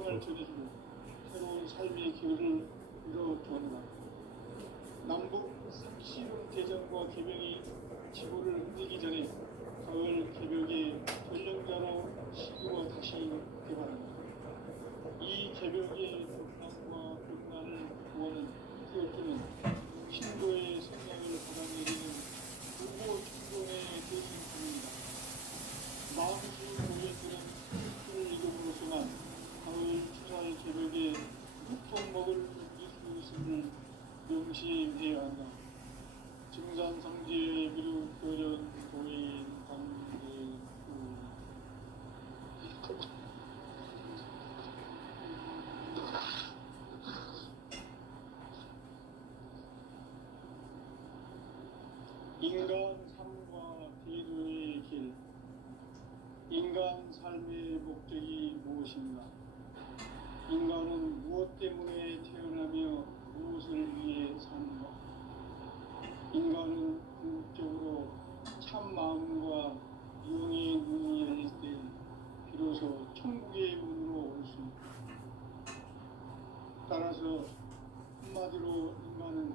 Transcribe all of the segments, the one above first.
소망을 전해주고 새로운 삶의 기회를 열어주었다. 남북 상시론 개정과 개병이 지구를 흔들기 전에 가을 개벽의 전령자로 시그와 다시 개발합니다. 이 개벽의 불안과 분란을 구하는 태어주는 신도의 생명을 받아내리는 부모 충동의 대승입니다. 마음씨 노예들은 술을 이름으로서만 가을 추살 개벽에 묵통 먹을 수 있음을 명시해야 한다. 증산상제의 미륵도전 도인 관계구 인간 삶과 대도의 길. 인간 삶의 목적이 무엇인가? 인간은 무엇 때문에 태어나며 무엇을 위해 사는가? 인간은 궁극적으로 참 마음과 영의 눈이 열릴 때 비로소 천국의 문으로 올 수 있다. 따라서 한마디로 인간은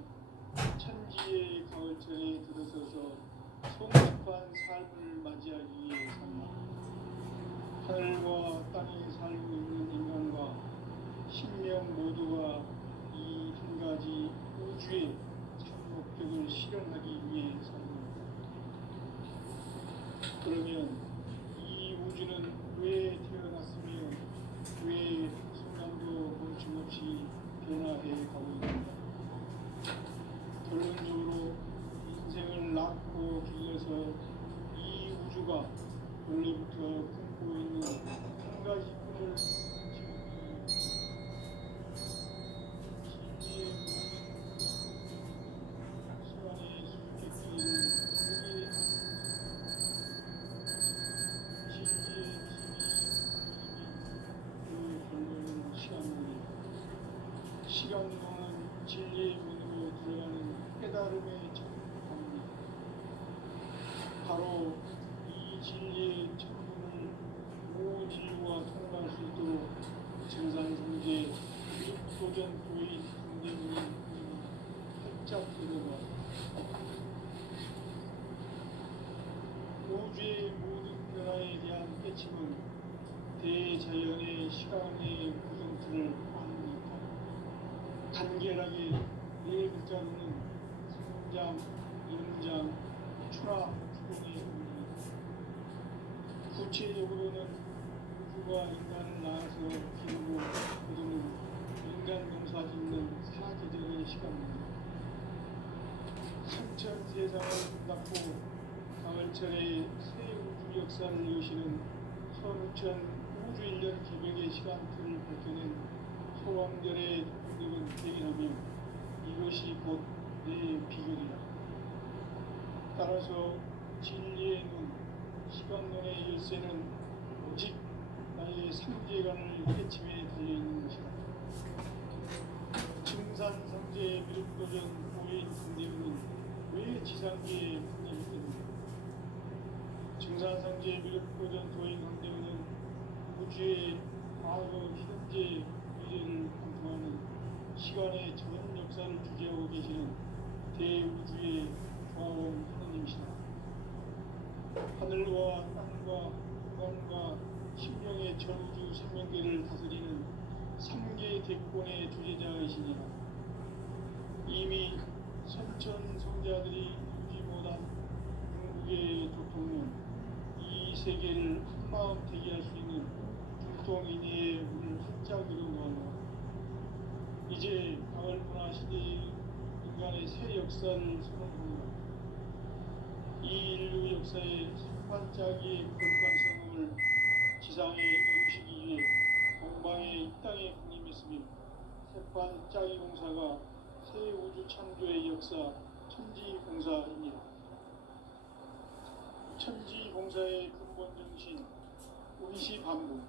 천지의 가을철에 들어서서 성숙한 삶을 맞이하기 위해 산다. 하늘과 땅에 살고 있는 인간과 신명 모두가 이 한 가지 우주의 참 목적을 실현하기 위해 산다. 그러면 이 우주는 왜 태어났으며 왜 순간도 멈춤없이 변화해 가고 있는가? 결론적으로 인생을 낳고 길러서 이 우주가 원래부터 품고 있는 한 가지 꿈을 시간의 수수께끼를 크게 진리의 그 결론은 시간론이다. 시간론은 진리의 문으로 들어가는 깨달음의 천국입니다. 바로 이 진리의 천국을 온 인류가 통과할 수 있도록 증산성제 도전 도인 강대문이 활짝 열어가 우주의 모든 변화에 대한 깨침은 대자연의 시간의 구성틀을 아닙니까? 간결하게 네 글자로는 성장, 연장, 추락, 추동의 의미입니다. 구체적으로는 우주가 인간을 낳아서 기르고 거두는 인간 농사 짓는 사계절의 시간입니다. 삼천 세상을 닫고 가을철의 새 우주 역사를 여시는 선우천 우주 1년 개벽의 시간틀을 밝혀낸 소왕절의 동력은 대견하며 이것이 곧 내 비결이다. 따라서 진리의 눈, 시간론의 열쇠는 오직 나의 상제관을 깨침에 달려있는 것이다. 증산상제의 미륵도전 도인 강대문은 왜 지상계에 풍년했겠는가? 증산상제의 미륵도전 도인 강대문은 우주의 과거, 현재, 미래를 관통하는 시간의 전 역사를 주재하고 계시는 대우주의 조화원 하느님이시다. 하늘과 땅과 공간과 신명의 전우주 생명계를 다스리는 3계 대권의 주제자이시니라. 이미 선천 성자들이 누지 못한 궁극의 도통은 이 세계를 한마음 대기할 수 있는 중통인의 문을 활짝 열어놓았노라. 이제 가을 문화 시대의 인간의 새 역사를 선언합니다. 이 인류 역사의 반짝이의 거룩한 성공을 지상에 이루시기 위해 동방의 이 땅에 군림했으며 새반짝이 공사가 새 우주 창조의 역사 천지공사입니다. 천지공사의 근본 정신 운시반복.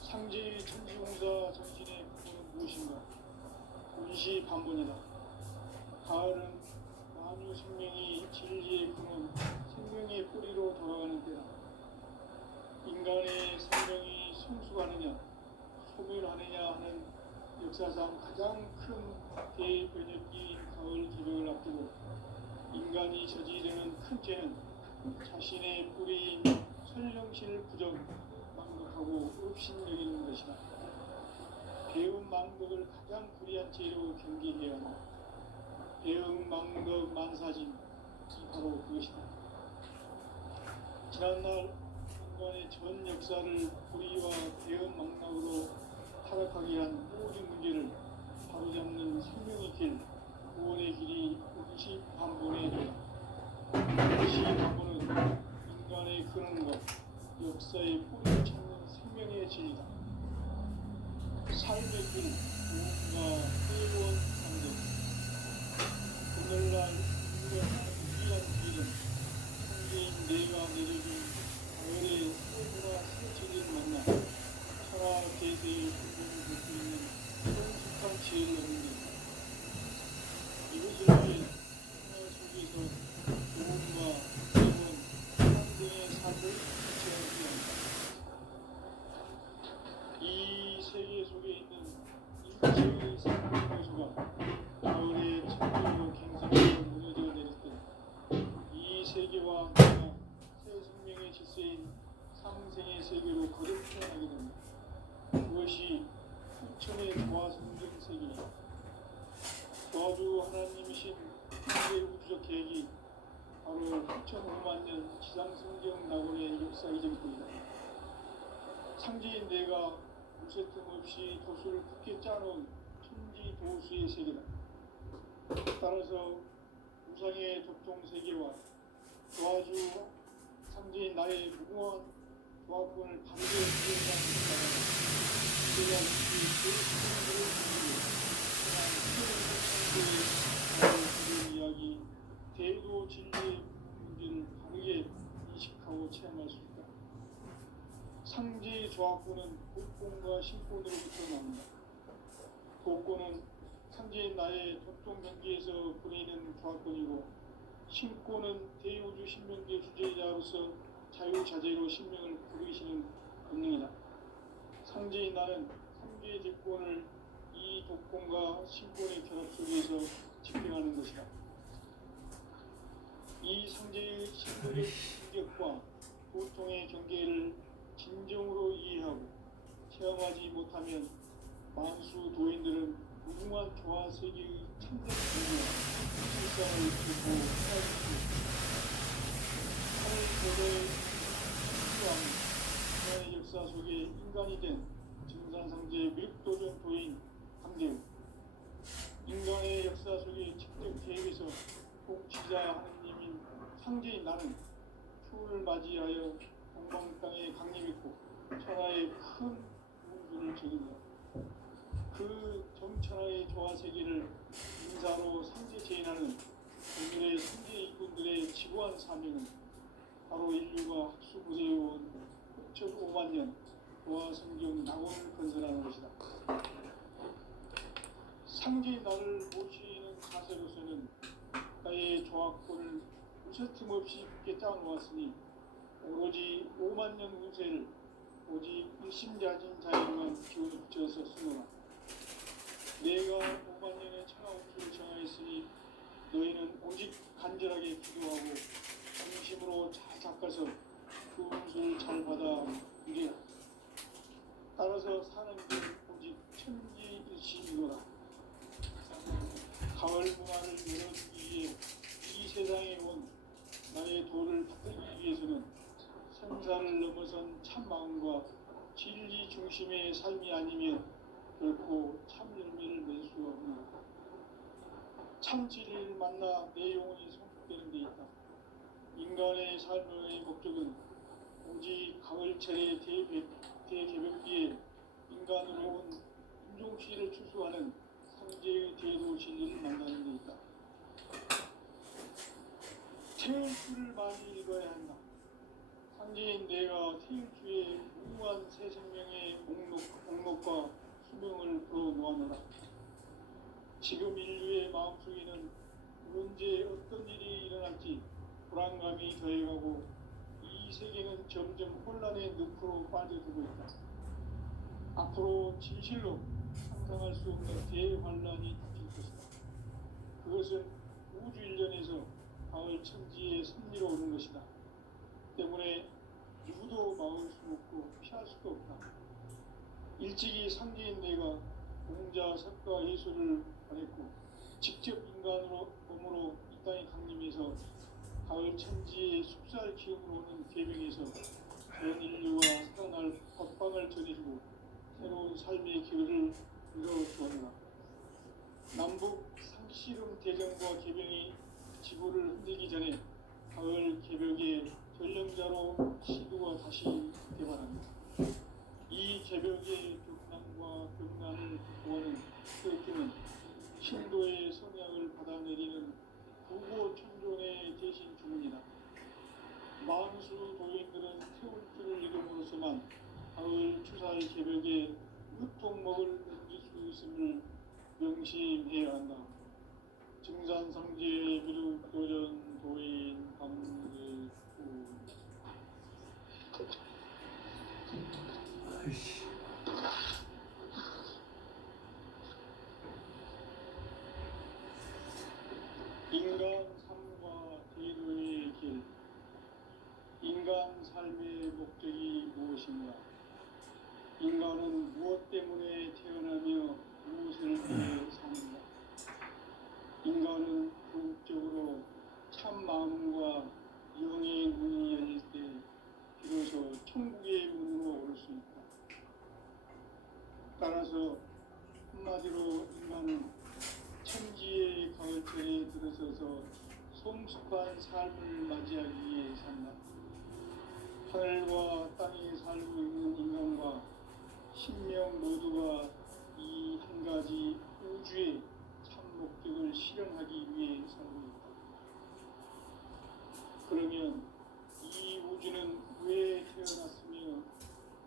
상제의 천지공사 정신의 근본은 무엇인가? 운시반복이다. 가을은 만유 생명이 진리의 근원, 생명의 뿌리로 돌아가는 때다. 인간의 생명이 성숙하느냐, 소멸하느냐 하는 역사상 가장 큰 대변혁기인 가을 개벽을 앞두고 인간이 저지르는 큰 죄는 자신의 뿌리인 설령신을 부정 망극하고 업신여기는 것이다. 배움 망극을 가장 불의한 죄로 경계해야 한다. 배움 망극 만사진 바로 그것이다. 지난날 인간의 전 역사를 불의와 배움 망락으로 타락하게 한 모든 문제를 바로잡는 생명의 길, 구원의 길이 임시반본에 임시반본은 인간의 근원과 역사의 뿌리를 찾는 생명의 진리다. 삶의 길, 무언가 새로운 상대. 오늘날 인간의 위대한 길은 성계인 내가 내려준 가을의 새보라 새 진리를 만나 천하 대세의 풍경을 볼 수 있는 성숙한 지혜를 얻는 것이다. 이것을 위해 생활 속에서 도움과 기본, 평등의 삶을 지향해야 한다. 이 세계 속에 있는 인체의 생명 요소가 가을의 천재로 갱생하여 무너져 내릴 때 이 세계와 내가 새 생명의 질서인 상생의 세계로 거듭 태어나게 됩니다. 그것이 후천의 조화성경 세계이다. 조화주 하나님이신 현대 우주적 계획이 바로 9,5만 년 지상성경 낙원의 역사 이전입니다. 상제인 내가 무쇠 틈 없이 도수를 굳게 짜놓은 천지 도수의 세계다. 따라서 우상의 도통 세계와 조화주 상제인 나의 무궁한 조화권을 바르게 이해하는 것이다. 이제야 그 생명을 그런 이야기, 대도 진리의 문제를 바르게 인식하고 체험할 수 있다. 상제의 조화권은 복권과 신권으로부터 나온다. 복권은 상제인 나의 도통 경계에서 보내는 조화권이고, 신권은 대우주 신명계 주제자로서 자유자재로 신명을 부르시는 권능이다. 상제인 나는 상계의 대권을 이 독권과 신권의 결합 속에서 집행하는 것이다. 이 상제의 신도적 인격과 고통의 경계를 진정으로 이해하고 체험하지 못하면 만수 도인들은 무궁한 조화 세계의 참된 의미와 실상을 듣고 해할 수 있다. 하늘 고대의 신수왕 인간의 역사 속에 인간이 된 증산상제의 밀도전 도인 강대우, 인간의 역사 속에 직접 계획에서 통치자 하느님인 상제인 나는 추운을 맞이하여 동방 땅에 강림했고 천하의 큰 우주를 적인다. 그 정천하의 조화 세계를 인사로 상제 제인하는 오늘의 상제 이군들의 지구한 사명은 바로 인류가 학수부대해온 9,5만 년 조화 성경 낙원을 건설하는 것이다. 상제인 나를 모시는 자세로서는 나의 조화권을 무쇠틈 없이 굳게 짜놓았으니 오로지 5만 년 운세를 오직 일심자진 자에게만 기운을 붙여서 쓰노라. 내가 5만 년의 천하 운수를 정하였으니 너희는 오직 간절하게 기도하고 중심으로 잘 닦아서 그 운수를 잘 받아 누리라. 따라서 사는 길 오직 천지일심이노라. 가을 문화를 열어주기 위해 이 세상에 온 나의 도를 받들기 위해서는 생사를 넘어선 참 마음과 진리 중심의 삶이 아니면 결코 참 열매를 맺을 수 없노라. 참 진리를 만나 내 영혼이 성숙되는 데 있다. 인간의 삶의 목적은 오직 가을철의 대개벽기에 인간으로 온 인종씨를 추수하는 상제의 대도 진리를 만나는 데 있다. 태일주를 많이 읽어야 한다. 상제인 내가 태일주의 무궁한 새 생명의 목록과 수명을 풀어놓아노라. 지금 인류의 마음속에는 언제 어떤 일이 일어날지 불안감이 더해가고 이 세계는 점점 혼란의 늪으로 빠져들고 있다. 앞으로 진실로 상상할 수 없는 대환란이 닥칠 것이다. 그것은 우주 일련에서 가을 천지의 섭리로 오는 것이다. 때문에 누구도 막을 수 없고 피할 수도 없다. 일찍이 상제인 내가 공자, 석가, 예수를 보냈고 직접 인간으로 몸으로 이 땅에 강림해서 가을 천지의 숲살 기운으로 오는 계명에서 전 인류와 살아날 법방을 전해주고 새로운 삶의 길을 열어주었노라. 남북 상씨름 대전과 계명이 지구를 흔들기 전에 가을 개벽의 전령자로 시도가 다시 개발합니다. 이 개벽의 격난과 격난을 극복하는 태극기는 신도의 성향을 받아내리는 부고 천존의 대신 주문이다. 만수 도인들은 태울 줄을 이름으로서만 가을 추살 개벽에 으통먹을 넘길 수 있음을 명심해야 한다. 증산상제 비루 도전 도인 감례구. 인간 삶과 제도의 길. 인간 삶의 목적이 무엇인가? 인간은 무엇 때문에 태어나며 무엇을 위해 사는가? 인간은 궁극적으로 참 마음과 영의 문이 열릴 때 비로소 천국의 문으로 올 수 있다. 따라서 한마디로 인간은 천지의 가을철에 들어서서 성숙한 삶을 맞이하기 위해 산다. 하늘과 땅에 살고 있는 인간과 신명 모두가 이 한 가지 우주의 참 목적을 실현하기 위해 살고 있다. 그러면 이 우주는 왜 태어났으며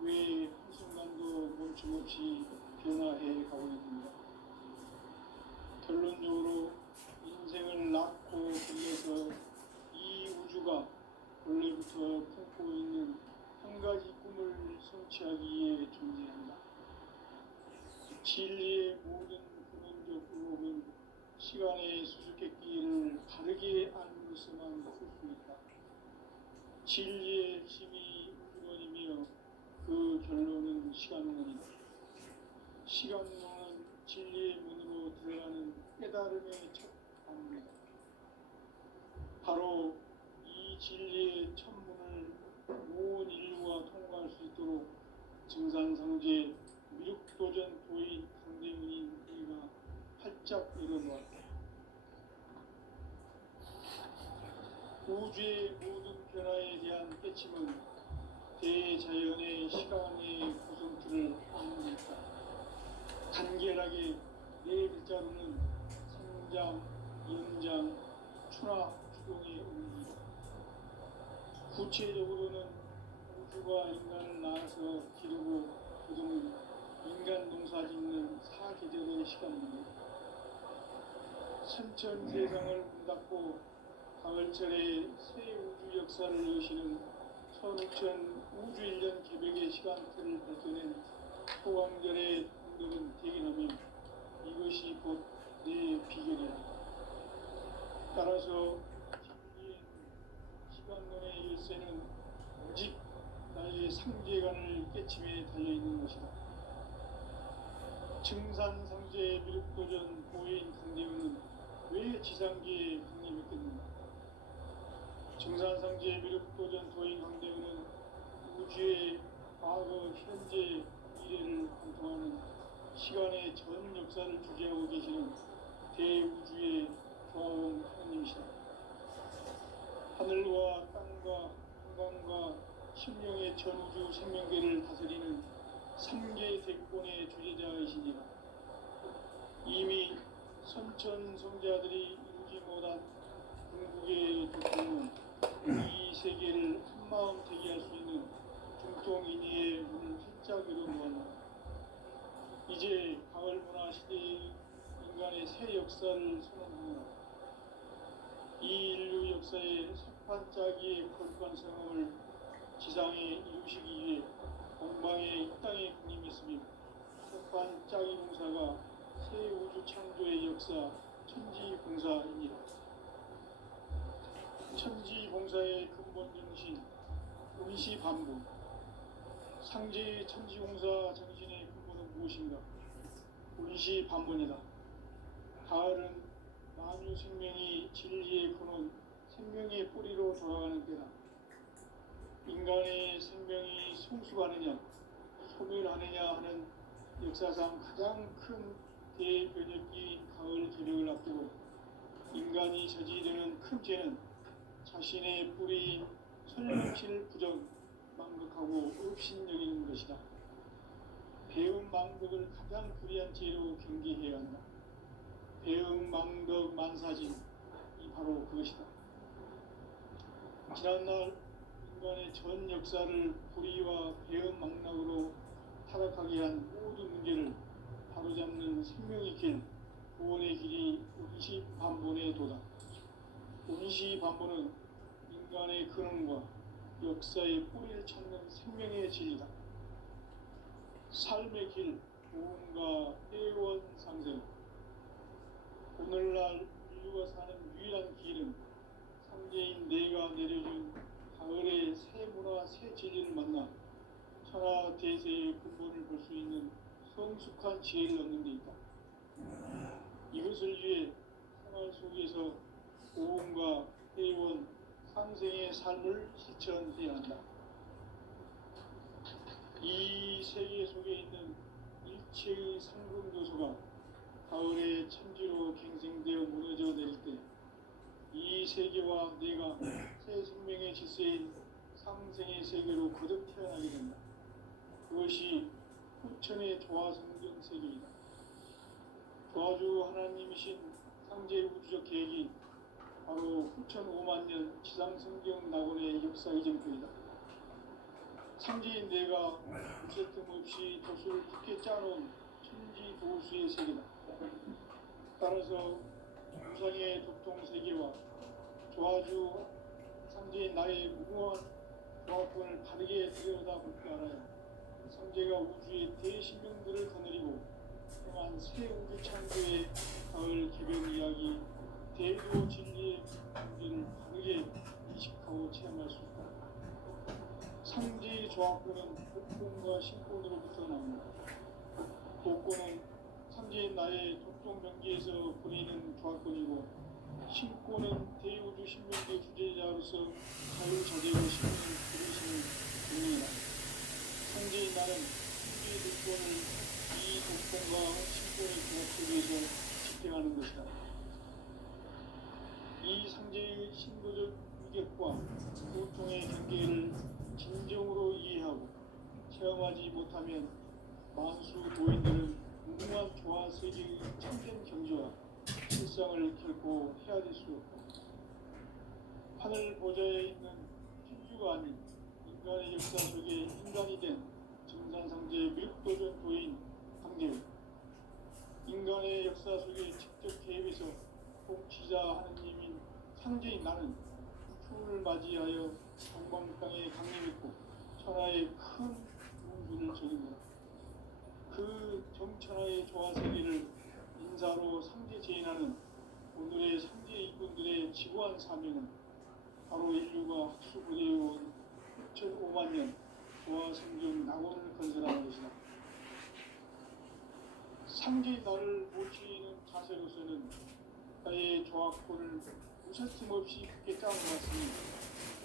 왜 한순간도 멈춤없이 변화해 가고 있는가? 결론적으로 인생을 낳고 길러서 이 우주가 원래부터 품고 있는 한 가지 꿈을 성취하기 위해 존재한다. 진리의 모든 근원적 의혹은 시간의 수수께끼를 바르게 알므로서만 풀 수 있다. 진리의 핵심이 우주론이며 그 결론은 시간론이다. 시간론은 진리의 문으로 들어가는 깨달음의 첫 방문이다. 바로 이 진리의 천문을 온 인류가 통과할 수 있도록 증산상제 미륵도전 도인 강대문인 우리가 활짝 열어놓았다. 우주의 모든 변화에 대한 깨침은 대자연의 시간의 구성틀을 확인했다. 간결하게 네 글자로는 성장, 연장, 추락, 추동의 의미다. 구체적으로는 우주가 인간을 낳아서 기르고 거두는 인간 농사 짓는 사계절의 시간입니다. 선천 세상을 문 닫고 가을철에 새 우주 역사를 여시는 선우천 우주 1년 개벽의 시간틀을 밝혀낸 소강절의 공덕은 대견하며 이것이 곧 내 비결이다. 따라서 진리의 시간론의 열쇠는 오직 나의 상제관을 깨침에 달려있는 것이다. 증산상제 미륵도전 보인 강대문은 왜 지상계에 강림했겠는가? 증산상제 미륵도전 도인 강대문은 우주의 과거, 현재, 미래를 관통하는 시간의 전 역사를 주재하고 계시는 대우주의 조화원 하나님이시다. 하늘과 땅과 한강과 심령의 전우주 생명계를 다스리는 3개 대권의 주제자이시니라. 이미 선천 성자들이 이루지 못한 궁극의 도통은 이 세계를 한마음 되게 할 수 있는 중통인의의 문을 활짝 열어놓았다. 이제 가을 문화 시대의 인간의 새 역사를 선언합니다. 이 인류 역사의 석판짜기의 거룩한 성험을 지상에 이루시기 위해 동방의 이 땅에 군림했으며 천지봉사의 근본 정신 운시반복. 상제의 천지봉사 정신의 근본은 무엇인가? 운시반복이다. 가을은 만유 생명이 진리의 근원, 생명의 뿌리로 돌아가는 때다. 인간의 생명이 성숙하느냐, 소멸하느냐 하는 역사상 가장 큰 대변혁기인 가을 개벽을 앞두고 인간이 저지르는 큰 죄는 자신의 뿌리인 설명실 부정, 망극하고 업신여기는 것이다. 배움 망덕을 가장 불의한 죄로 경계해야 한다. 배움 망덕 만사진이 바로 그것이다. 지난날 인간의 전 역사를 불의와 배움 망락으로 타락하게 한 모든 문제를 바로잡는 생명의 길, 구원의 길이 운시반본의 도다. 운시반본은 인간의 근원과 역사의 뿌리를 찾는 생명의 진리다. 삶의 길, 구원과 애원상생. 오늘날 인류가 사는 유일한 길은 상제인 내가 내려준 가을의 새 문화, 새 진리를 만나 천하 대세의 근본을 볼 수 있는 성숙한 지혜를 얻는 데 있다. 이것을 위해 생활 속에서 고음과 회원, 상생의 삶을 실천해야 한다. 이 세계 속에 있는 일체의 상금 요소가 가을의 천지로 갱생되어 무너져 내릴 때 이 세계와 내가 새 생명의 질서인 상생의 세계로 거듭 태어나게 된다. 그것이 후천의 조화성경 세계이다. 조화주 하나님이신 상제의 우주적 계획이 바로 후천 5만 년 지상성경 낙원의 역사 이정표이다. 상제인 내가 무쇠 틈 없이 도수를 굳게 짜놓은 천지 도수의 세계다. 따라서 우상의 독통 세계와 조화주 상제인 나의 무궁한 조화권을 바르게 들여다볼 줄 알아야 상제가 우주의 대신명들을 거느리고 행한 새 우주 창조의 가을 개변 이야기, 대도 진리의 문제를 바르게 인식하고 체험할 수 있다. 상제의 조화권은 복권과 신권으로부터 나옵니다. 복권은 상제인 나의 독종 명기에서 보내는 조화권이고, 신권은 대우주 신명계 주제자로서 자유자재로 신명을 부르시는 분이다. 상제인 나는 우주의 독권을 이 독권과 신권의 조합 속에서 집행하는 것이다. 이 상제의 신도적 위격과 고통의 경계를 진정으로 이해하고 체험하지 못하면 만수 도인들은 무궁한 조화 세계의 참된 경지와 실상을 결코 헤아릴 수 없다. 하늘 보좌에 있는 thiên 주가 아닌 인간의 역사 속에 인간이 된 증산상제의 밀도전 도인 강제회, 인간의 역사 속에 직접 개입해서 복지자 하느님인 상제인 나는 풍을 맞이하여 동방 땅에 강림했고 천하의 큰 운수를 적인다. 그 정천하의 조화세계를 인사로 상제 제인하는 오늘의 상제 이분들의 지구한 사명은 바로 인류가 학수부대해온 6,5만 년 조화성경 낙원을 건설하는 것이다. 상제의 나를 모시는 자세로서는 나의 조화권을 무쇠틈 없이 굳게 짜놓았으니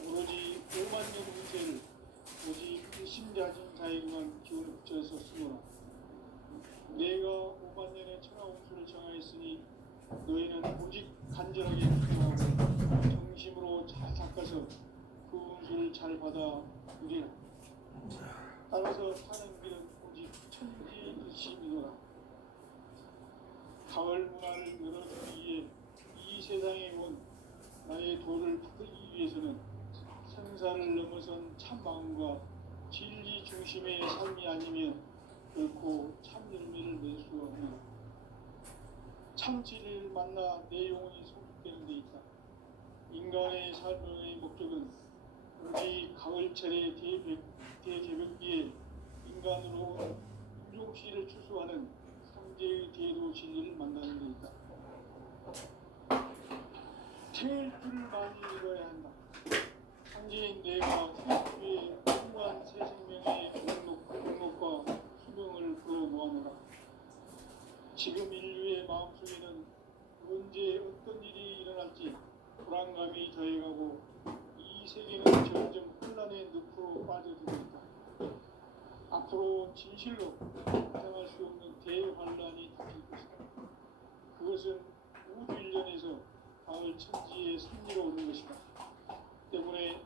오로지 5만 년 운세를 오직 일심자진 자에게만 기운을 붙여서 쓰노라. 내가 5만 년의 천하 운수를 정하였으니 너희는 오직 간절하게 투표하고 정심으로 잘 닦아서 그 운수를 잘 받아 누리라. 따라서 사는 길은 오직 천지일심이노라. 가을 문화를 열어주기 위해 이 세상에 온 나의 도를 받들기 위해서는 생사를 넘어선 참 마음과 진리 중심의 삶이 아니면 결코 참 열매를 낼 수 없는 참 진리를 만나 내 영혼이 소속되는 데 있다. 인간의 삶의 목적은 오직 가을철의 대개벽기에 인간으로 윤종씨를 추수하는 상제의 대도 진리를 만나는 데 있다. 테일프를 많이 읽어야 한다. 상제인 내가 테일프의 풍부한 새 생명의 목록과 수명을 풀어 모아노라. 지금 인류의 마음속에는 언제 어떤 일이 일어날지 불안감이 더해가고 이 세계는 점점 혼란의 늪으로 빠져들고 있다. 앞으로 진실로 예상할 수 없는 대환란이 닥칠 것이다. 그것은 우주 일련에서 가을 천지의 승리로 오는 것이다. 때문에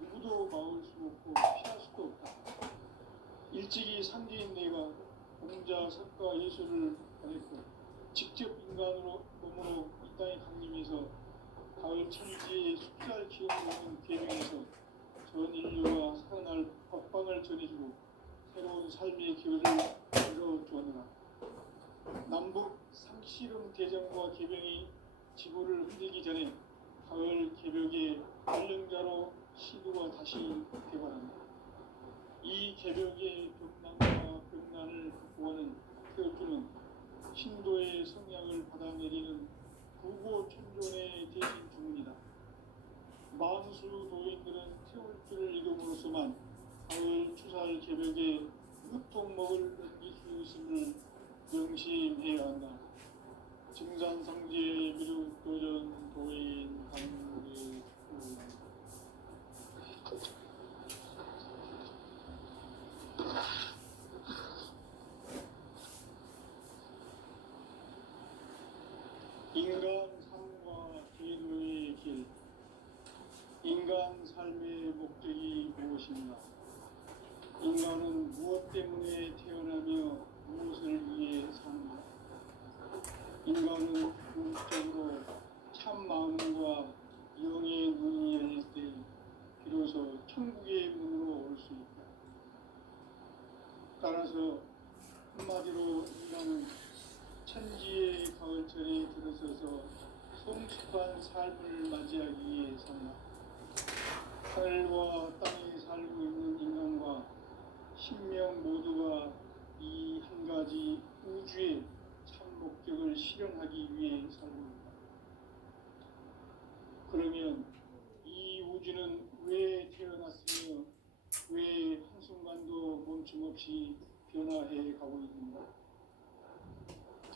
누구도 막을 수 없고 피할 수도 없다. 일찍이 상제인 내가 공자, 석가, 예수를 보냈고 직접 인간으로 몸으로 이 땅에 강림해서 가을 천지의 숲살 기운을 오는 계명에서 전 인류가 살아날 법방을 전해주고 새로운 삶의 기회를 열어주었노라. 남북 상씨름 대전과 개병이 지구를 흔들기 전에 가을 개벽의 발령자로 시두가 다시 개발한다. 이 개벽의 벽난과 벽난을 극복하는 태울주는 신도의 성량을 받아내리는 구고천존의 대신 주문이다. 만수 도인들은 태울주를 이름으로서만 가을 추살 개벽의 유통목을 넘길 수 있음을 명심해야 한다. 증산상제 미륵도전 도인 강대구 인간 삶과 계도의 길. 인간 삶의 목적이 무엇인가? 인간은 무엇 때문에 태어나며 무엇을 위해 사는가? 인간은 궁극적으로 참 마음과 영의 문이 열릴 때 비로소 천국의 문으로 올 수 있다. 따라서 한마디로 인간은 천지의 가을철에 들어서서 성숙한 삶을 맞이하기 위해 산다. 하늘과 땅에 살고 있는 인간과 신명 모두가 이 한 가지 우주의 참 목적을 실현하기 위해 살고 있다. 그러면 이 우주는 왜 태어났으며 왜 한순간도 멈춤없이 변화해 가고 있는가?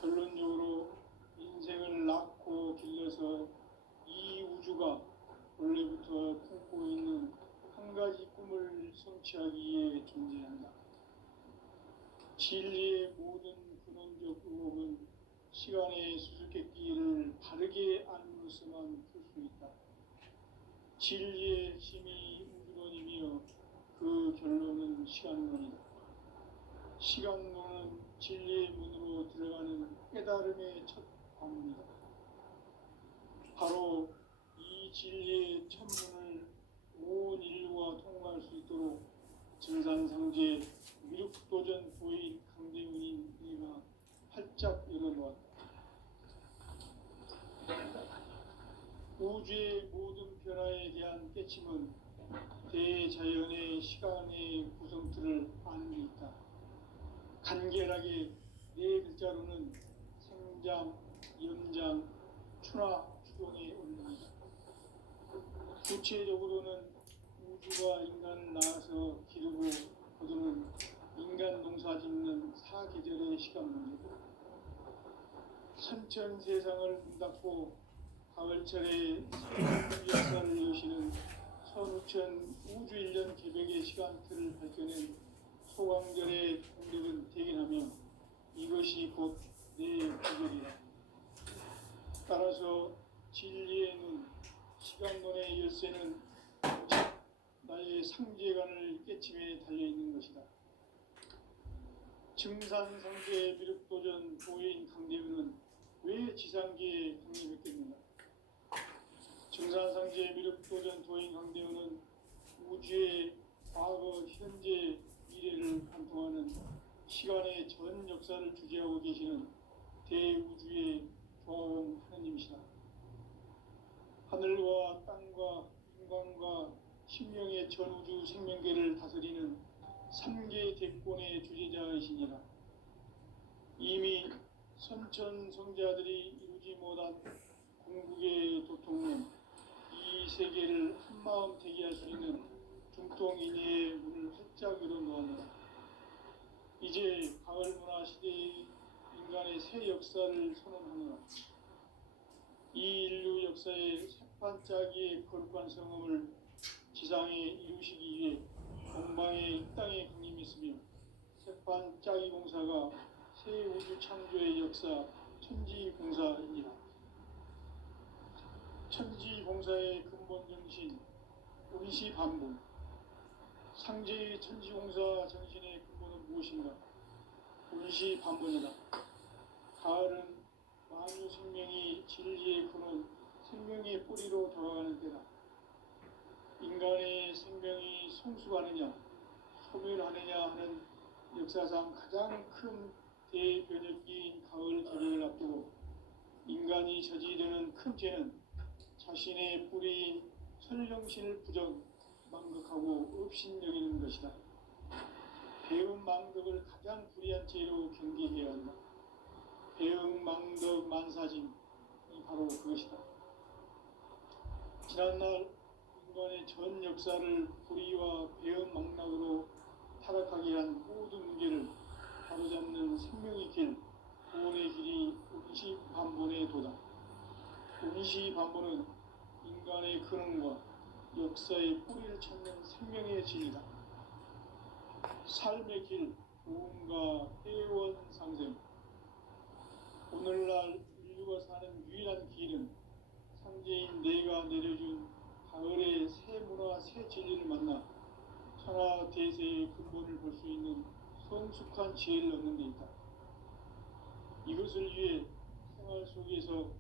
결론적으로 인생을 낳고 길러서 이 우주가 원래부터 품고 있는 한 가지 꿈을 성취하기 위해 존재한다. 진리의 모든 근원적 의혹은 시간의 수수께끼를 바르게 알므로서만 풀 수 있다. 진리의 핵심이 우주론이며 그 결론은 시간론이다. 시간론은 진리의 문으로 들어가는 깨달음의 첫 관문이다. 바로 이 진리의 천문을 온 인류가 통과할 수 있도록 증산상제 미륵도전 도인 강대훈인 이가 활짝 열어놓았다. 우주의 모든 변화에 대한 깨침은 대자연의 시간의 구성틀을 아는 데 있다. 간결하게 네 글자로는 생장, 연장, 추나, 추동의 원리이다. 구체적으로는 우주가 인간을 낳아서 기르고 거두는 인간 농사 짓는 사계절의 시간 문제고, 선천 세상을 문 닫고 가을철에 새로운 역사를 여시는 선우천 우주일년 개벽의 시간틀을 밝혀낸 소강절의 공덕은 대견하며 이것이 곧 내 구절이다. 따라서 진리의 눈, 시간론의 열쇠는 오직 나의 상제관을 깨침에 달려있는 것이다. 증산상제 미륵도전 도인 강대훈은 왜 지상계에 강림했겠는가? 증산상제 미륵도전 도인 강대훈은 우주의 과거, 현재, 미래를 관통하는 시간의 전 역사를 주재하고 계시는 대우주의 조화원 하느님이시다. 하늘과 땅과 인간과 신명의 전우주 생명계를 다스리는 3개 대권의 주재자이시니라. 이미 선천 성자들이 이루지 못한 궁극의 도통은 이 세계를 한마음 되게 할 수 있는 중통인의 문을 활짝 열어놓았노라. 이제 가을 문화 시대의 인간의 새 역사를 선언하노라. 이 인류 역사의 새반짝이의 거룩한 성음을 지상에 이루시기 위해 동방의 이 땅에 강림했으며 새반짝이 공사가 새 우주 창조의 역사 천지공사입니다. 천지공사의 근본 정신 운시반복. 상제의 천지공사 정신의 근본은 무엇인가? 운시반복이다. 가을은 만유 생명이 진리의 근원, 생명의 뿌리로 돌아가는 때다. 인간의 생명이 성숙하느냐, 소멸하느냐 하는 역사상 가장 큰 대변혁기인 가을 개벽을 앞두고 인간이 저지르는 큰 죄는 자신의 뿌리인 설령신을 망각하고 업신여기는 것이다. 배은망덕을 가장 불의한 죄로 경계해야 한다. 배은망덕 만사진이 바로 그것이다. 지난날 인간의 전 역사를 불의와 배은망락으로 타락하게 한 모든 문제를 바로잡는 생명의 길, 구원의 길이 운시반본의 도다. 운시반본은 인간의 근원과 역사의 뿌리를 찾는 생명의 진리다. 삶의 길, 도움과 회원 상생. 오늘날 인류가 사는 유일한 길은 상제인 내가 내려준 가을의 새 문화, 새 진리를 만나 천하 대세의 근본을 볼 수 있는 성숙한 지혜를 얻는 데 있다. 이것을 위해 생활 속에서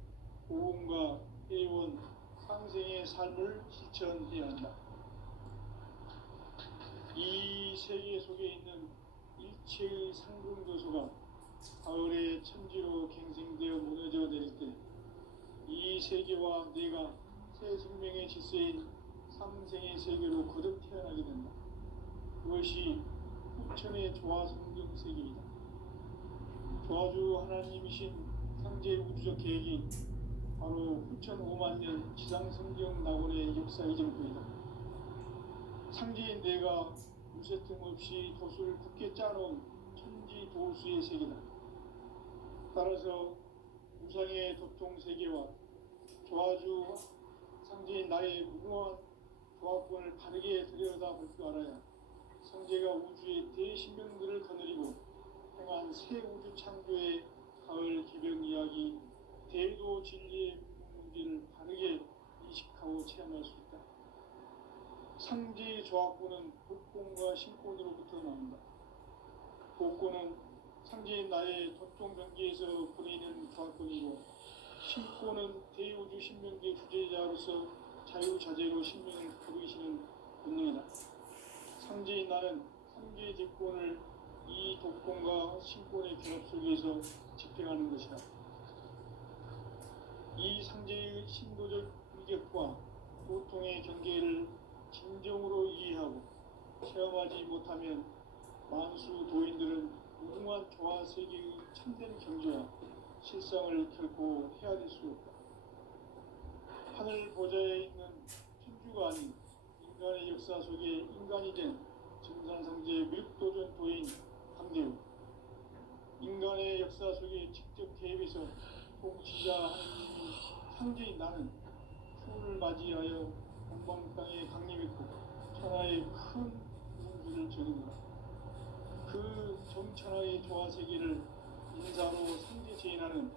도움과 회원, 상생의 삶을 실천해야 한다. 이 세계 속에 있는 일체의 상승도수가 가을의 천지로 갱생되어 무너져 내릴 때 이 세계와 내가 새 생명의 질서인 상생의 세계로 거듭 태어나게 된다. 그것이 후천의 조화성경 세계이다. 조화주 하나님이신 상제 우주적 계획이 바로 후천 5만 년 지상성경 낙원의 역사 이전부이다. 상제인 내가 무쇠틈 없이 도수를 굳게 짜놓은 천지 도수의 세계다. 따라서 우상의 도통 세계와 조화주 상제인 나의 무궁한 조합권을 바르게 들여다볼 줄 알아야 상제가 우주의 대신명들을 거느리고 행한 새 우주 창조의 가을 개벽 이야기, 대도 진리의 문제를 바르게 인식하고 체험할 수 있다. 상제의 조합권은 복권과 신권으로부터 나온다. 복권은 상제인 나의 도통 경계에서 부리는 조합권이고, 신권은 대우주 신명계 주제자로서 자유자재로 신명을 부르시는 본능이다. 상제인 나는 상계 제권을 이 독권과 신권의 결합 속에서 집행하는 것이다. 이 상제의 신도적 위격과 도통의 경계를 진정으로 이해하고 체험하지 못하면 만수 도인들은 무궁한 조화 세계의 참된 경지와 실상을 결코 헤아릴 수 없다. 하늘 보좌에 있는 천주가 아닌 인간의 역사 속에 인간이 된 정산상제 밀도전 도인 강대우, 인간의 역사 속에 직접 개입해서 통치자 하느님이 상제인 나는 추운을 맞이하여 동방 땅에 강림했고 천하의 큰 문주를 저는구나. 그 정천하의 조화세계를 인사로 상제 제인하는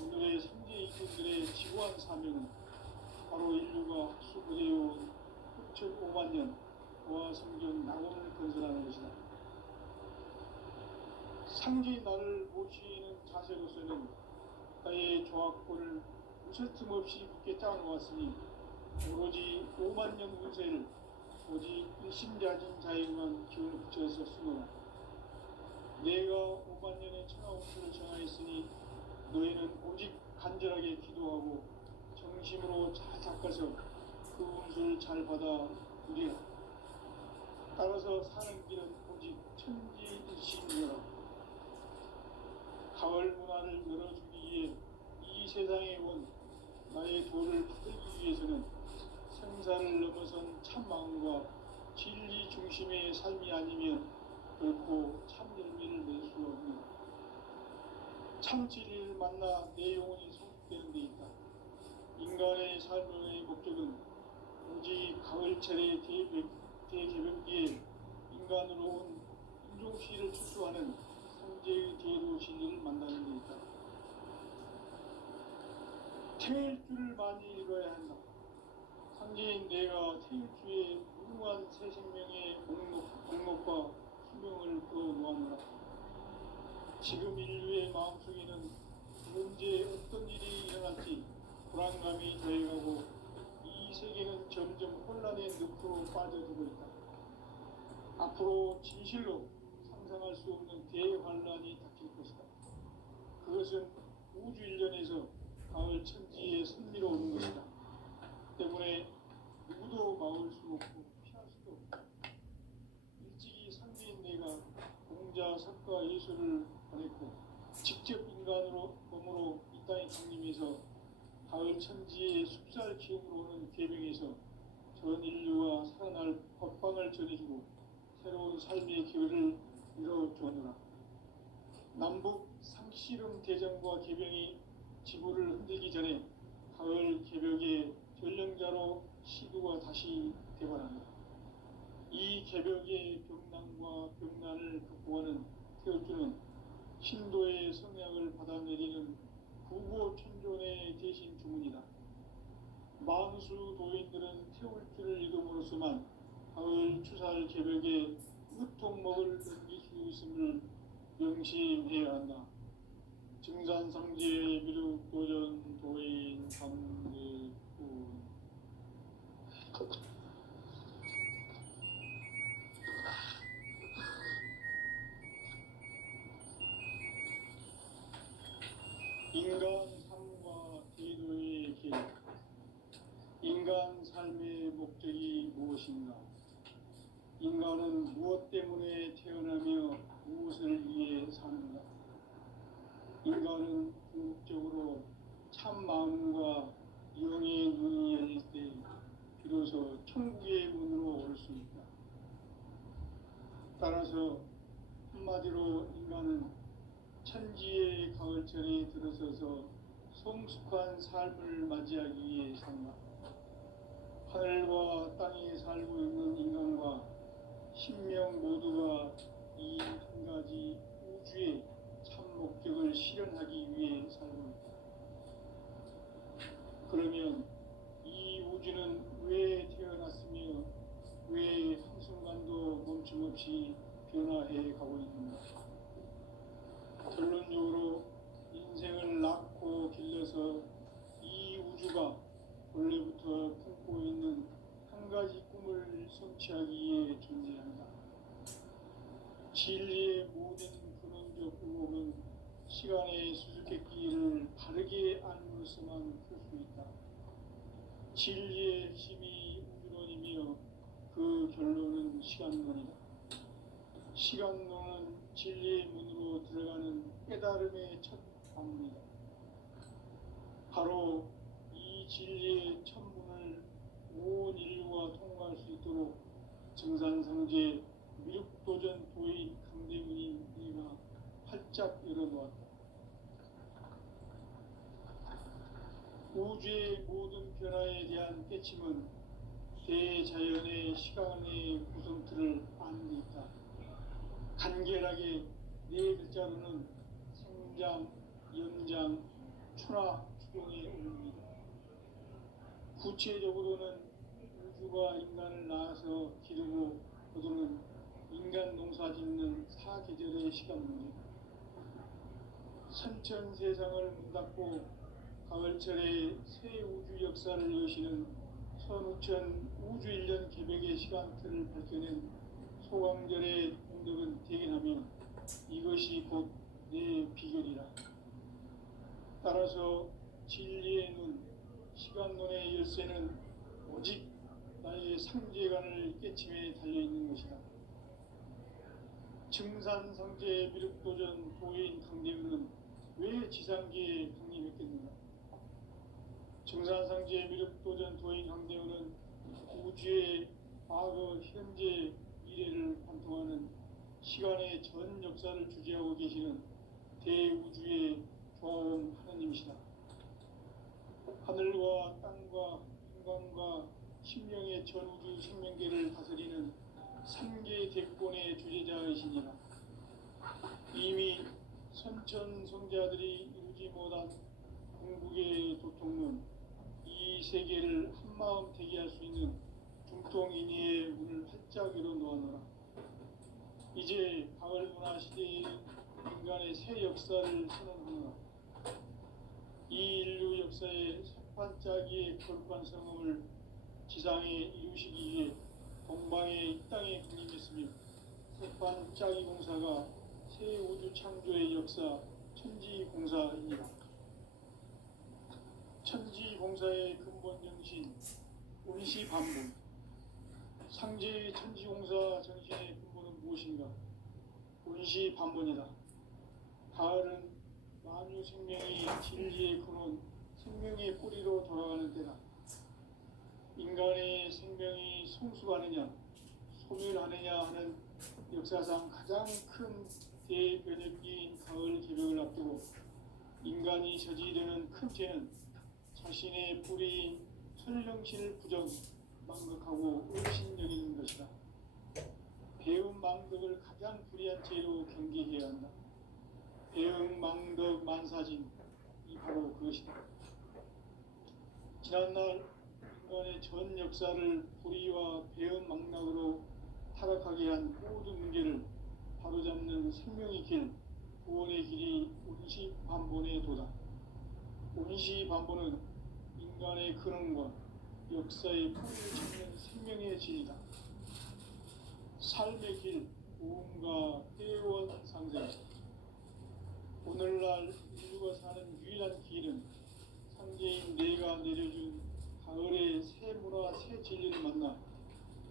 오늘의 상제 이꾼들의 지구한 사명은 바로 인류가 수고되어온 6,5만 년 조화성경 낙원을 건설하는 것이다. 상제인 나를 모시는 자세로서는 나의 조합권을 무슨 틈 없이 굳게 짜놓았으니 오로지 5만 년 운세를 오직 일심자진 자에게만 기운을 붙여서 쓰노라. 내가 5만 년의 천하 운수를 정하였으니 너희는 오직 간절하게 기도하고 정심으로 잘 닦아서 그 운수를 잘 받아 누리라. 따라서 사는 길은 오직 천지일심이라. 가을 문화를 열어주기 위해 이 세상에 온 나의 도를 받들기 위해서는 생사를 넘어선 참마음과 진리 중심의 삶이 아니면 결코 참 열매를 낼 수 없는, 참 진리를 만나 내 영혼이 성숙되는 데 있다. 인간의 삶의 목적은 오직 가을철의 대개벽기에 인간으로 온 인종시를 추수하는 성제의 제도 진리를 만나는 데 있다. 태일주를 많이 읽어야 한다. 상제인 내가 태일주의 무궁한 새 생명의 목록과 수명을 그어놓았노라. 지금 인류의 마음속에는 언제 어떤 일이 일어날지 불안감이 더해가고 이 세계는 점점 혼란의 늪으로 빠져들고 있다. 앞으로 진실로 상상할 수 없는 대환란이 닥칠 것이다. 그것은 우주 일련에서 가을 천지의 섭리로 오는 것이다. 때문에 누구도 막을 수 없고 피할 수도 없다. 일찍이 상제인 내가 공자, 석가, 예수를 보냈고 직접 인간으로 몸으로 이 땅에 강림해서 가을 천지의 숲살 기운으로 오는 계명에서 전 인류와 살아날 법방을 전해주고 새로운 삶의 기회를 이뤄주느라. 남북 상씨름 대전과 개병이 지구를 흔들기 전에 가을 개벽의 전령자로 시두가 다시 되발한다. 이 개벽의 병난과 병난을 극복하는 태울주는 신도의 성약을 받아내리는 구고천존의 대신 주문이다. 만수 도인들은 태울주를 읽음으로써만 가을 추살 개벽에 으통먹을 넘길 수 있음을 명심해야 한다. 증산상제 미륵도전 도인 강대군. 인간 삶과 제도의 길. 인간 삶의 목적이 무엇인가? 인간은 무엇 때문에 태어나며 무엇을 위해 사는가? 인간은 궁극적으로 참 마음과 영의 눈이 열릴 때 비로소 천국의 문으로 올 수 있다. 따라서 한마디로 인간은 천지의 가을철에 들어서서 성숙한 삶을 맞이하기 위해 산다. 하늘과 땅에 살고 있는 인간과 신명 모두가 이 한 가지 우주의 참 목적을 실현하기 위해 살고 있다. 그러면 이 우주는 왜 태어났으며 왜 한순간도 멈춤없이 변화해 가고 있는가? 결론적으로 인생을 낳고 길러서 이 우주가 원래부터 품고 있는 한 가지 꿈을 성취하기 위해 존재한다. 진리의 모든 근원적 의혹은 시간의 수수께끼를 바르게 알므로서만 풀 수 있다. 진리의 핵심이 우주론이며 그 결론은 시간론이다. 시간론은 진리의 문으로 들어가는 깨달음의 첫 방문이다. 바로 이 진리의 첫 문을 온 인류가 통과할 수 있도록 증산상제 미륵도전 도인 강대문이 네가 활짝 열어놓았다. 우주의 모든 변화에 대한 깨침은 대자연의 시간의 구성틀을 아는 데 있다. 간결하게 네 글자로는 생장, 연장, 추나 추동의 원리이다. 구체적으로는 우주가 인간을 낳아서 기르고 거두는 인간 농사 짓는 사계절의 시간 문제다. 선천 세상을 문 닫고 가을철에 새 우주 역사를 여시는 선우천 우주 1년 개벽의 시간틀을 밝혀낸 소강절의 공덕은 대견하며 이것이 곧 내 비결이라. 따라서 진리의 눈, 시간론의 열쇠는 오직 나의 상제관을 깨침에 달려있는 것이다. 증산상제 미륵도전 도인 강대문은 왜 지상계에 강림했겠는가? 증산상제 미륵도전 도인 강대우는 우주의 과거, 현재, 미래를 관통하는 시간의 전 역사를 주재하고 계시는 대우주의 조화원 하나님이시다. 하늘과 땅과 인간과 심령의 전우주 생명계를 다스리는 삼계 대권의 주재자이시니라. 이미 선천성자들이 이루지 못한 궁극의 도통문, 이 세계를 한마음 되게 할 수 있는 중통인의의 문을 활짝 열어놓아노라. 이제 가을 문화 시대의 인간의 새 역사를 선언하노라. 이 인류 역사의 석반짜기의 거룩한 성음을 지상에 이루시기 위해 동방에 이 땅에 군림했으며, 석반짜기 공사가 새 우주 창조의 역사 천지공사입니다. 천지공사의 근본 정신 운시반본. 상제의 천지공사 정신의 근본은 무엇인가? 운시반본이다. 가을은 만유 생명이 진리의 근원, 생명의 뿌리로 돌아가는 때다. 인간의 생명이 성숙하느냐 소멸하느냐 하는 역사상 가장 큰 대변혁기인 가을 개벽을 앞두고 인간이 저지르는 큰 죄는 자신의 뿌리인 설령실 부정, 망극하고 의심여기는 것이다. 배움 망덕을 가장 불의한 죄로 경계해야 한다. 배움 망덕 만사진, 이 바로 그것이다. 지난날 인간의 전 역사를 불의와 배움 망락으로 타락하게 한 모든 문제를 바로잡는 생명의 길, 구원의 길이 운시반본의 도다. 운시반본은 인간의 근원과 역사의 뿌리를 찾는 생명의 진이다. 삶의 길, 구원과 회원 상생. 오늘날 인류가 사는 유일한 길은 상제인 내가 내려준 가을의 새 문화, 새 진리를 만나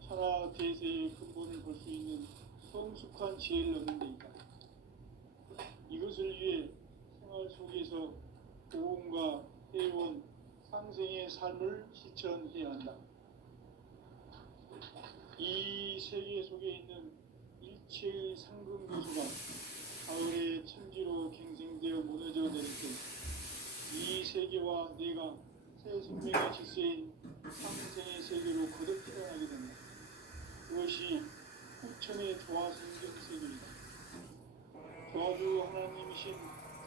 천하 대세의 근본을 볼 수 있는 성숙한 지혜를 얻는 데 있다. 이것을 위해 생활 속에서 보험과 회원, 상생의 삶을 실천해야 한다. 이 세계 속에 있는 일체의 상금 요소가 가을의 천지로 갱생되어 무너져 내릴 때 이 세계와 내가 새 생명의 질서인 상생의 세계로 거듭 태어나게 된다. 그것이 후천의 조화생경 세계이다. 조화주 하나님이신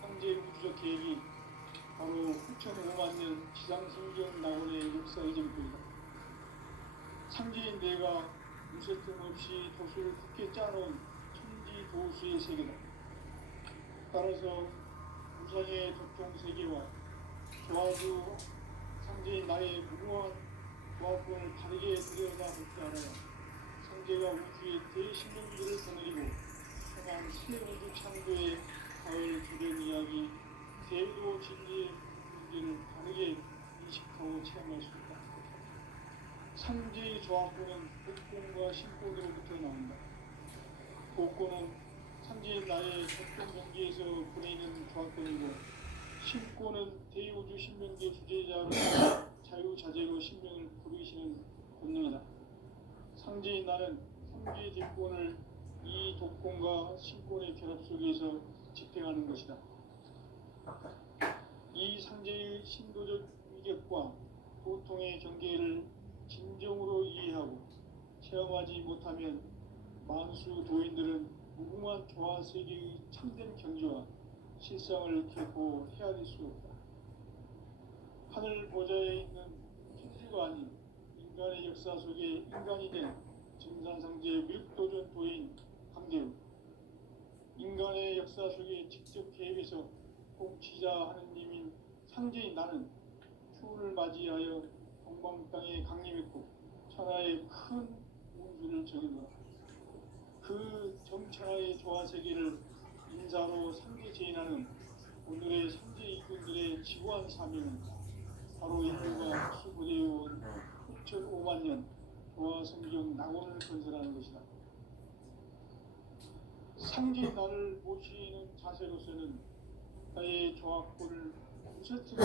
상제 우주적 계획이 바로 후천 5만 년 지상생경 낙원의 역사 이전뿐이다. 상제인 내가 무쇠 틈 없이 도수를 굳게 짜놓은 천지 도수의 세계다. 따라서 우상의 독종 세계와 조화주 상제인 나의 무모한 조화권을 바르게 들여다볼 줄 알아야 상제가 우주의 대신명기를 거느리고 행한 새 우주 창조의 가을 주된 이야기, 대도 진리의 문제를 바르게 인식하고 체험할 수 있다. 상제의 조화권은 복권과 신권으로부터 나온다. 복권은 상제인 나의 독종 경계에서 보내는 조화권이고, 신권은 대우주 신명계 주제자로 자유자재로 신명을 부르시는 권능이다. 상제인 나는 상제의 대권을 이 독권과 신권의 결합 속에서 집행하는 것이다. 이 상제의 신도적 위격과 도통의 경계를 진정으로 이해하고 체험하지 못하면 만수 도인들은 무궁한 조화 세계의 참된 경지와 실상을 결코 헤아릴 수 없다. 하늘 보좌에 있는 천주가 아닌 인간의 역사 속에 인간이 된 증산상제 미륵도전 도인 강대우, 인간의 역사 속에 직접 개입해서 공치자 하느님인 상제인 나는 추운을 맞이하여 동방 땅에 강림했고 천하의 큰 운수를 정해놓아 그 정천하의 조화세계를 인사로 상제 제인하는 오늘의 상제 이군들의 지구한 사명은 바로 인류가 수고되어온 6,5만 년 조화성경 낙원을 건설하는 것이다. 상제 나를 모시는 자세로서는 나의 조화권을 무쇠틈을